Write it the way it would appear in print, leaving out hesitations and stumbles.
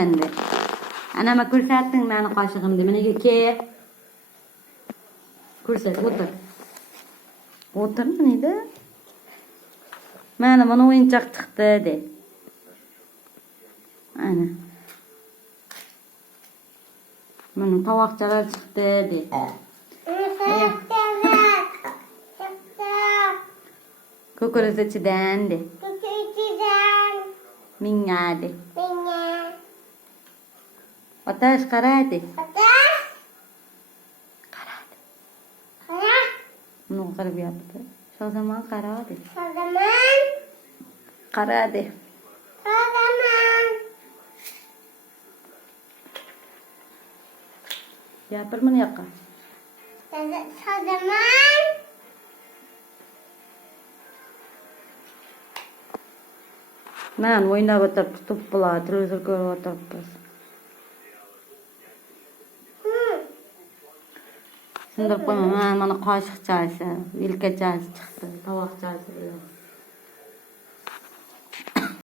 öğrendi. Anama ko'rsatding meni qoshig'imni. Mana ke. Ko'rsat, o'tir. O'tir neydi? Mana bana oyuncak çıktı de. Ana. Mana tavakçalar çıktı de. Kokoreç içinden de. Minga de. Ateş kara de. Bunu kara bir yaptı. Şu zaman kara de. Kara de. Yapır mı yakın? Ben oyuna batıp tutup bula, televizör görüp oturup. Sındır bana kaşık çaysı, ilke çaysı çıktı, tavak çaysı.